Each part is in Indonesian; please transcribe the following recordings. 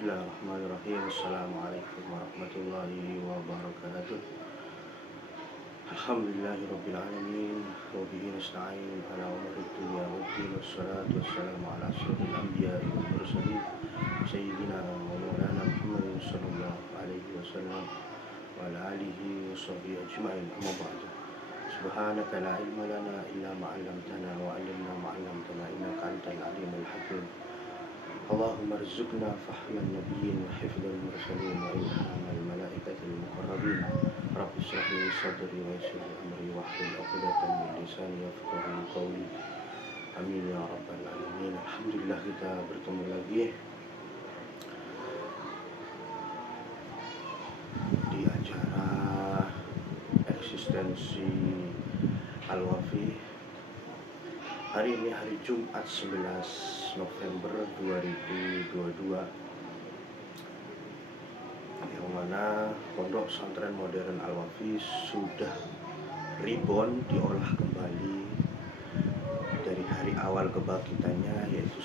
Bismillahirrahmanirrahim. Assalamualaikum warahmatullahi wabarakatuh. Alhamdulillahirrabbilalamin. Wabihi nasta'in ala umuri dunya waddin. Wassalatu wassalamu ala asyrafil anbiya'i wal mursalin Sayyidina wa maulana Muhammadin sallallahu alaihi wasallam wa ala alihi wa sahbihi ajma'in, amma ba'du. Subhanaka la ilma lana illa ma 'allamtana wa 'allimna ma 'allamtana innaka antal alimul hakim. Allahumma rizukna fahman nabiyyin wa hifdhal mursalin wa ilhamal malaikatil muqarrabin. Rabbi shrah li sadri wa yassir li amri wahlul 'uqdatam min lisani yafqahu qawli. Amin ya rabbal alamin. Alhamdulillah, kita bertemu lagi di acara eksistensi Al-Wafi. Hari ini hari Jumat 11 November 2022, yang mana Pondok Pesantren Modern Al-Wafi sudah reborn, diolah kembali dari hari awal kebangkitannya, yaitu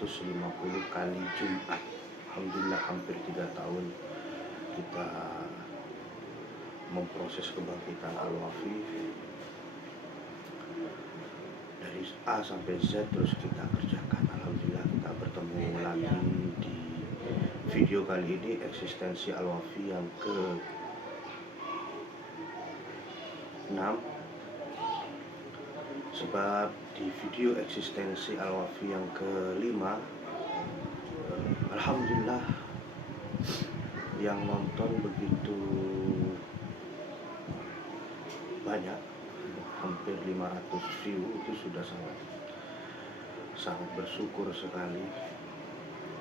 150 kali Jumat. Alhamdulillah, hampir 3 tahun kita memproses kebangkitan Al-Wafi. Dari A sampai Z terus kita kerjakan. Alhamdulillah, kita bertemu lagi di video kali ini, eksistensi Al-Wafi yang ke-6. Sebab di video eksistensi Al-Wafi yang ke-5, alhamdulillah, yang nonton begitu banyak, hampir 500 view. Itu sudah sangat bersyukur sekali,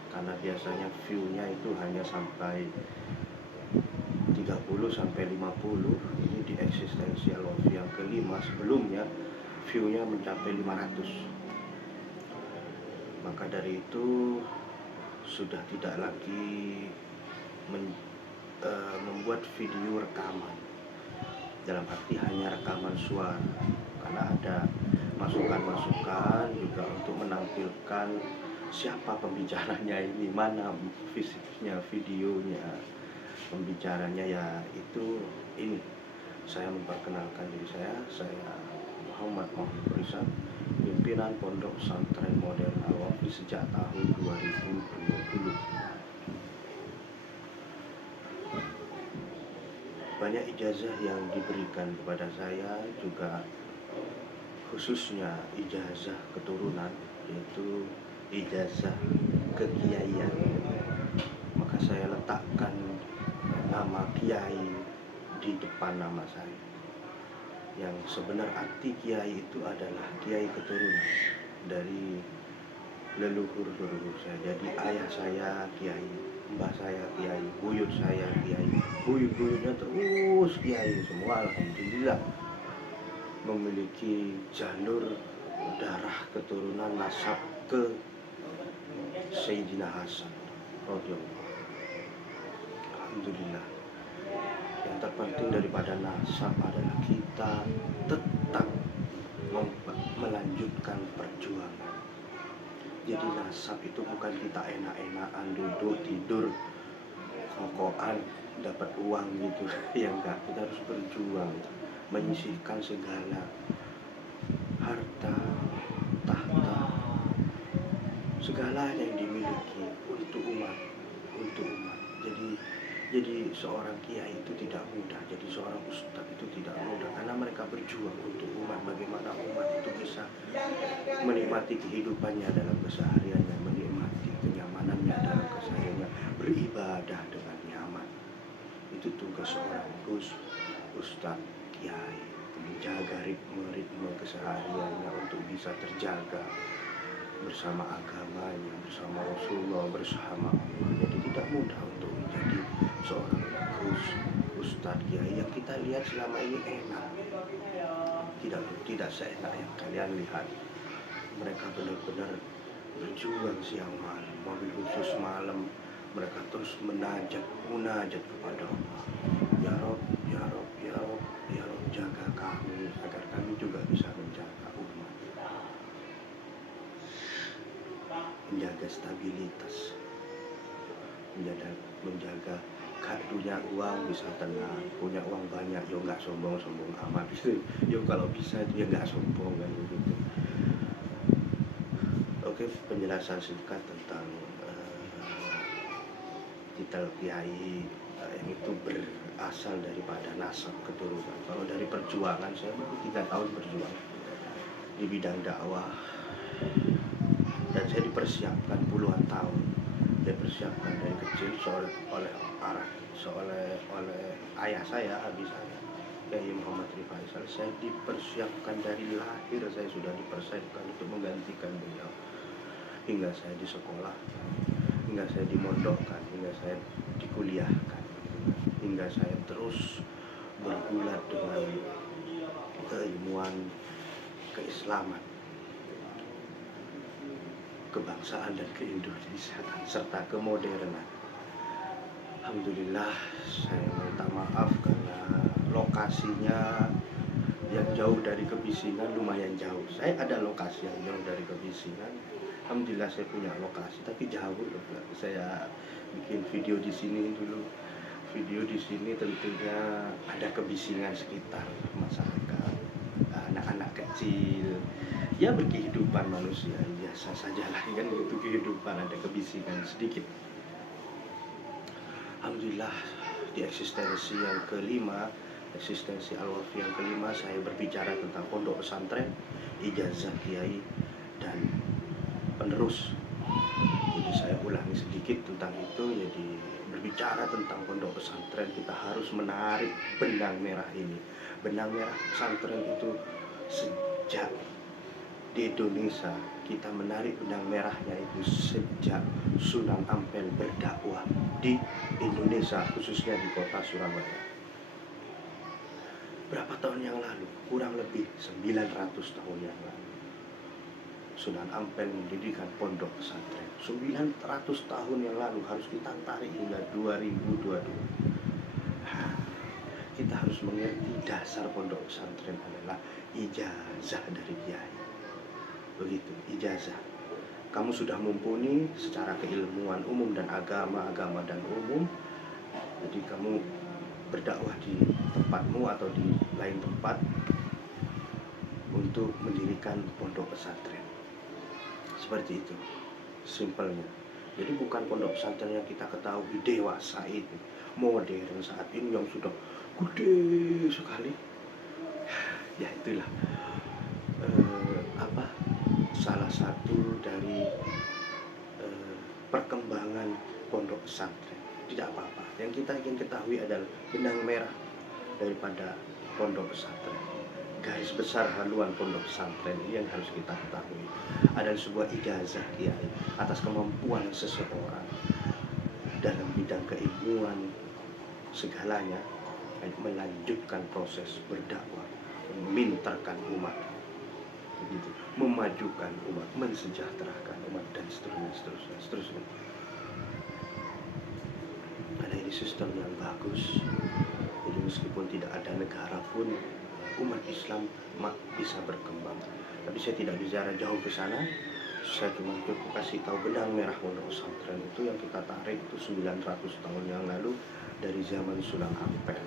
karena biasanya view-nya itu hanya sampai 30 sampai 50. Ini di eksistensi Al-Wafi yang ke-5, sebelumnya view-nya mencapai 500. Maka dari itu sudah tidak lagi membuat video rekaman, dalam arti hanya rekaman suara, karena ada masukan-masukan juga untuk menampilkan siapa pembicaranya ini, mana fisiknya, videonya, pembicaranya. Ya itu, ini saya memperkenalkan diri saya Muhammad Rizal, pimpinan Pondok Pesantren Modern Al-Wafi sejak tahun 2020. Banyak ijazah yang diberikan kepada saya, juga khususnya ijazah keturunan, yaitu ijazah kekiaian. Maka saya letakkan nama kiai di depan nama saya. Yang sebenar arti kiai itu adalah kiai keturunan dari leluhur saya. Jadi ayah saya kiai, mbah saya kiai, buyut saya kiai, buyut-buyutnya terus kiai semua. Alhamdulillah, memiliki jalur darah keturunan nasab ke Sayyidina Hasan radhiyallahu. Alhamdulillah. Yang terpenting daripada nasab adalah kita tetap melanjutkan perjuangan. Jadi nasab itu bukan kita enak-enakan duduk tidur kokoan dapat uang gitu ya enggak. Kita harus berjuang, menyisihkan segala harta, tahta, segala yang dimiliki untuk umat. Jadi seorang kiai itu tidak mudah, jadi seorang ustadz itu tidak mudah, karena mereka berjuang untuk umat. Bagaimana umat itu bisa menikmati kehidupannya dalam kesehariannya, menikmati kenyamanannya dalam kesehariannya, beribadah dengan nyaman. Itu tugas seorang ustadz, kiai, menjaga ritme kesehariannya untuk bisa terjaga bersama agamanya, bersama Rasulullah, bersama Allah. Jadi tidak mudah untuk menjadi seorang ustadz, kiai yang kita lihat selama ini enak. Tidak seenak yang kalian lihat. Mereka benar-benar berjuang siang malam, mobil khusus malam, mereka terus munajat kepada Allah. Ya Rob, ya Rob, ya Rob, ya Rob, jaga kami agar kami juga bisa menjaga umat, menjaga stabilitas. menjaga gak punya uang bisa tenang, punya uang banyak yo nggak sombong-sombong amat gitu. Yo kalau bisa itu ya nggak sombong kan gitu. Oke, penjelasan singkat tentang titel kiai yang itu berasal daripada nasab keturunan. Kalau dari perjuangan, saya baru 3 tahun berjuang di bidang dakwah, dan saya dipersiapkan puluhan tahun. Saya persiapkan dari kecil oleh ayah saya, habis saya Kiai Muhammad Rifai. Saya dipersiapkan dari lahir, saya sudah dipersiapkan untuk menggantikan beliau, hingga saya di sekolah, hingga saya dimondokkan, hingga saya dikuliahkan, hingga saya terus bergulat dengan keilmuan, keislaman, kebangsaan dan keindonesiaan serta kemodernan. Alhamdulillah, saya minta maaf karena lokasinya yang jauh dari kebisingan, lumayan jauh. Saya ada lokasi yang jauh dari kebisingan. Alhamdulillah saya punya lokasi, tapi jauh loh. Saya bikin video di sini dulu. Video di sini tentunya ada kebisingan sekitar masyarakat, anak-anak kecil. Ya berkehidupan manusia biasa saja lah kan, itu kehidupan, ada kebisingan sedikit. Alhamdulillah di eksistensi yang kelima, eksistensi Al-Wafi yang kelima, saya berbicara tentang pondok pesantren, ijazah kiai, dan penerus. Jadi saya ulangi sedikit tentang itu. Jadi berbicara tentang pondok pesantren, kita harus menarik benang merah ini. Benang merah pesantren itu sejak di Indonesia, kita menarik benang merahnya itu sejak Sunan Ampel berdakwah di Indonesia, khususnya di kota Surabaya. Berapa tahun yang lalu? Kurang lebih 900 tahun yang lalu, Sunan Ampel mendirikan pondok pesantren. 900 tahun yang lalu, harus kita tarik hingga 2022. Kita harus mengerti dasar pondok pesantren adalah ijazah dari kiai. Begitu, ijazah. Kamu sudah mumpuni secara keilmuan umum dan agama dan umum, jadi kamu berdakwah di tempatmu atau di lain tempat untuk mendirikan pondok pesantren. Seperti itu simpelnya. Jadi bukan pondok pesantren yang kita ketahui dewasa itu, modern saat ini yang sudah gede sekali. Ya itulah salah satu dari perkembangan pondok pesantren. Tidak apa-apa, yang kita ingin ketahui adalah benang merah daripada pondok pesantren. Garis besar haluan pondok pesantren ini yang harus kita ketahui adalah sebuah ijazah kiai atas kemampuan seseorang dalam bidang keilmuan segalanya, melanjutkan proses berdakwah, memintarkan umat, begitu, memajukan umat, mensejahterakan umat, dan seterusnya. Karena ini sistem yang bagus. Jadi meskipun tidak ada negara pun, umat Islam bisa berkembang. Tapi saya tidak bicara jauh ke sana. Saya cuma cukup kasih tahu benang merah pondok pesantren itu yang kita tarik itu 900 tahun yang lalu dari zaman Sunan Ampel.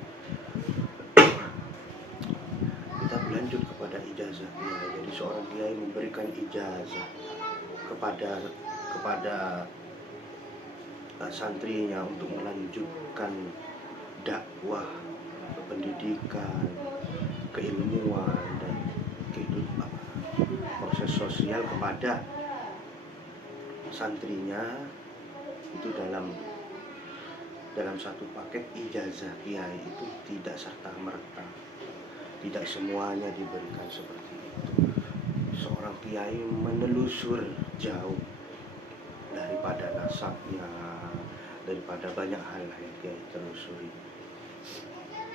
Kita berlanjut kepada ijazah kiai. Jadi seorang kiai memberikan ijazah kepada santrinya untuk melanjutkan dakwah, pendidikan, keilmuan, dan kehidupan, proses sosial kepada santrinya itu dalam satu paket. Ijazah kiai itu tidak serta-merta, tidak semuanya diberikan seperti itu. Seorang kiai menelusur jauh daripada nasabnya, daripada banyak hal yang kiai telusuri.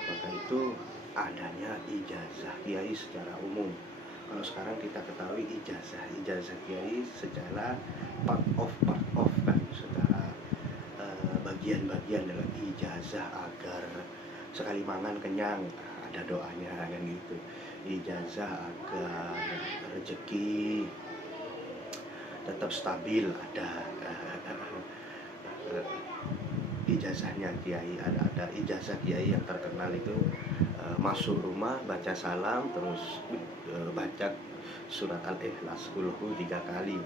Maka itu adanya ijazah kiai secara umum. Kalau sekarang kita ketahui ijazah kiai secara part of kan, secara bagian-bagian dalam ijazah agar sekali mangan kenyang, ada doanya kan gitu. Ijazah agar rezeki tetap stabil, ada ijazahnya kiai. Ada ijazah kiai yang terkenal itu, masuk rumah baca salam terus baca surat Al-Ikhlas kulhu 3 kali.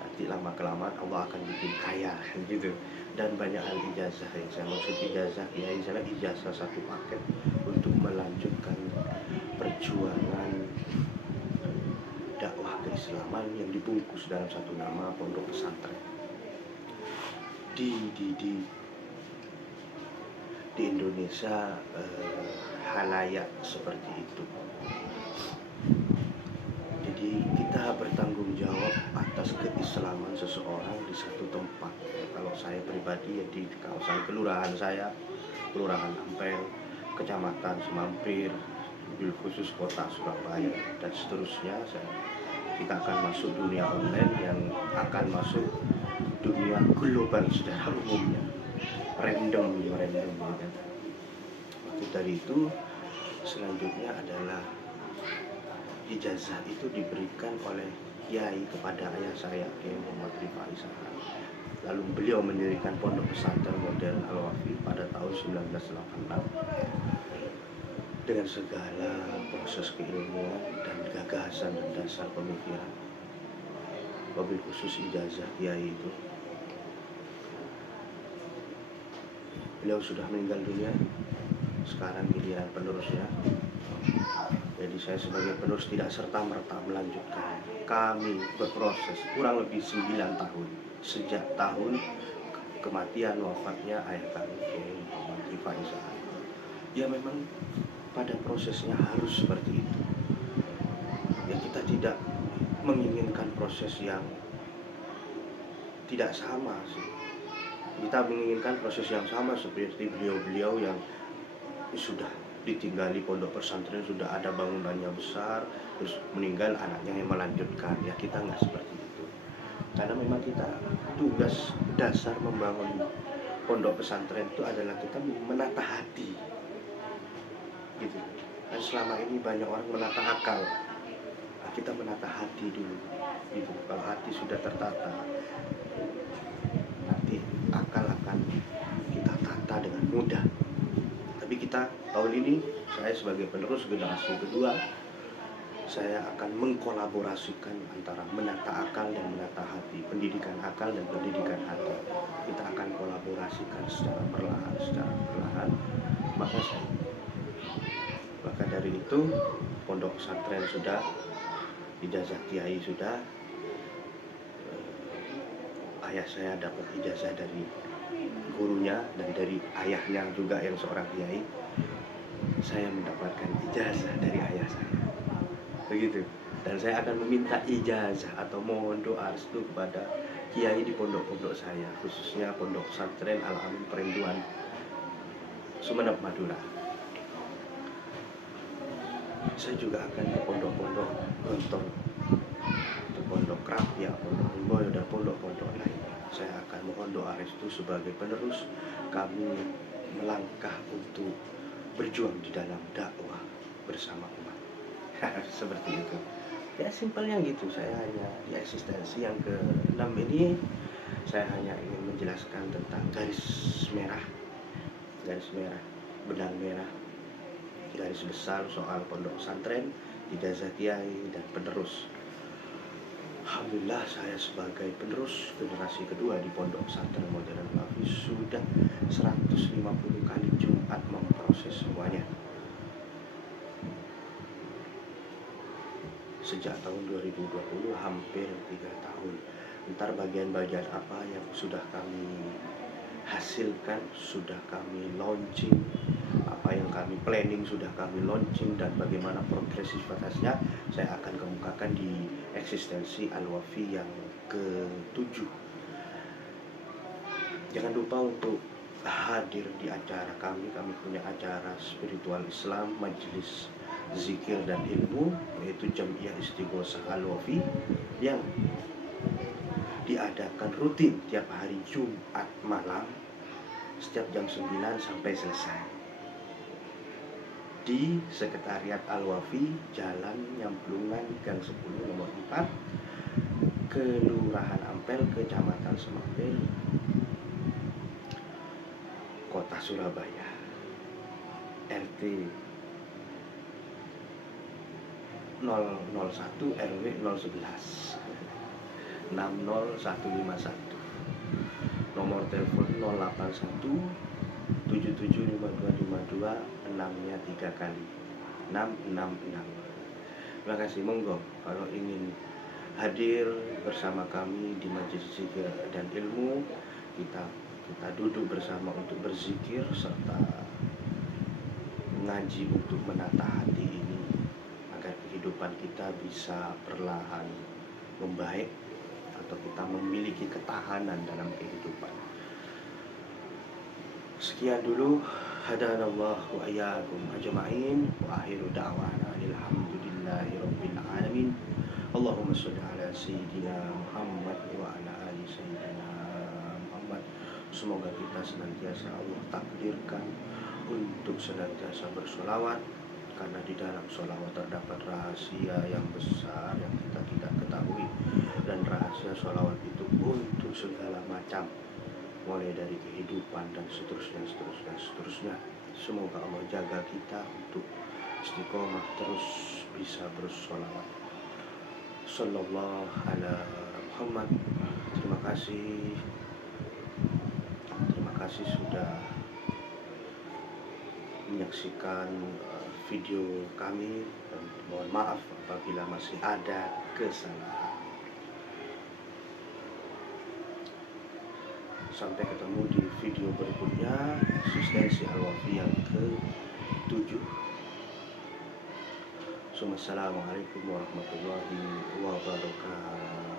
Nanti lama kelamaan Allah akan bikin kaya gitu. Dan banyak hal ijazah yang saya maksud ijazah kiai sana, ijazah satu paket untuk melanjutkan perjuangan dakwah keislaman yang dibungkus dalam satu nama pondok pesantren. Di Indonesia halayak seperti itu. Jadi kita bertanggung jawab atas keislaman seseorang di satu tempat. Kalau saya pribadi ya di kawasan kelurahan saya, Kelurahan Ampel, Kecamatan Semampir, mobil khusus Kota Surabaya dan seterusnya. Kita akan masuk dunia online yang akan masuk dunia global secara umumnya, random ya kan. Maksud dari itu selanjutnya adalah ijazah itu diberikan oleh kiai kepada ayah saya, Kiai Muhammad Rifai Sahan. Lalu beliau mendirikan pondok pesantren modern Al-Wafi pada tahun 1986 dengan segala proses keilmuan dan gagasan dan dasar pemikiran. Wabil khusus ijazah kiai itu, beliau sudah meninggal dunia, sekarang giliran penerusnya. Jadi saya sebagai penerus tidak serta-merta melanjutkan. Kami berproses kurang lebih 9 tahun sejak tahun kematian wafatnya ayah kami, Kiai Muhammad Rifai Sahan. Ya memang pada prosesnya harus seperti itu. Ya kita tidak menginginkan proses yang tidak sama sih. Kita menginginkan proses yang sama seperti beliau-beliau yang sudah ditinggali pondok pesantren, sudah ada bangunannya besar, terus meninggal anaknya yang melanjutkan. Ya kita nggak seperti itu, karena memang kita tugas dasar membangun pondok pesantren itu adalah kita menata hati gitu. Dan selama ini banyak orang menata akal, nah, kita menata hati dulu gitu. Kalau hati sudah tertata, nanti akal akan kita tata dengan mudah. Tapi kita tahun ini, saya sebagai penerus generasi kedua, saya akan mengkolaborasikan antara menata akal dan menata hati, pendidikan akal dan pendidikan hati. Kita akan kolaborasikan secara perlahan. Maka dari itu pondok pesantren sudah, ijazah kiai sudah, ayah saya dapat ijazah dari gurunya dan dari ayahnya juga yang seorang kiai. Saya mendapatkan ijazah dari ayah saya, begitu. Dan saya akan meminta ijazah atau mohon doa restu kepada kiai di pondok-pondok saya, khususnya pondok pesantren Al-Amin Perinduan Sumeneb, Madura. Saya juga akan ke pondok-pondok Gontor, ke pondok Krapia, pondok Rimboyo dan pondok-pondok lain. Saya akan mohon doa restu sebagai penerus kami melangkah untuk berjuang di dalam dakwah bersama umat. Seperti itu. Ya simpelnya gitu. Saya hanya di eksistensi yang ke-6 ini, saya hanya ingin menjelaskan tentang garis merah, benang merah, garis besar soal pondok pesantren, ijazah kiai dan penerus. Alhamdulillah saya sebagai penerus generasi kedua di pondok pesantren modern Al-Wafi sudah 150 kali Jumat memproses semuanya. Sejak tahun 2020 hampir 3 tahun. Entar bagian-bagian apa yang sudah kami hasilkan, sudah kami launching, apa yang kami planning sudah kami launching, dan bagaimana progresivitasnya saya akan kemukakan di eksistensi Al-Wafi yang ke-7. Jangan lupa untuk hadir di acara kami punya acara spiritual Islam, majelis zikir dan ilmu, yaitu Jamiah Istighosah Al-Wafi yang diadakan rutin tiap hari Jumat malam setiap jam 9 sampai selesai di Sekretariat Al-Wafi, Jalan Nyamplungan Gang 10 nomor 4, Kelurahan Ampel, Kecamatan Semampir, Kota Surabaya, RT 001 RW 011 60151, nomor telepon 081 775252, 6-nya 3 kali 666. Terima kasih. Monggo kalau ingin hadir bersama kami di Majelis Zikir dan Ilmu, kita duduk bersama untuk berzikir serta mengaji untuk menata hati ini agar kehidupan kita bisa perlahan membaik atau kita memiliki ketahanan dalam kehidupan. Sekian dulu, hadanallah wa iyyakum ajma'in, wa akhiru da'wana alhamdulillahi rabbil alamin. Allahumma sholli ala sayyidina Muhammad wa ala ali sayyidina Muhammad. Semoga kita senantiasa Allah takdirkan untuk senantiasa bersolawat, karena di dalam solawat terdapat rahasia yang besar yang kita tidak ketahui, dan rahasia solawat itu untuk segala macam, mulai dari kehidupan dan seterusnya. Semoga Allah jaga kita untuk istiqomah terus bisa bersolawat. Sallallahu ala Muhammad. Terima kasih sudah menyaksikan video kami, dan mohon maaf apabila masih ada kesalahan. Sampai ketemu di video berikutnya, eksistensi Al-Wafi yang ke-7. Assalamualaikum warahmatullahi wabarakatuh.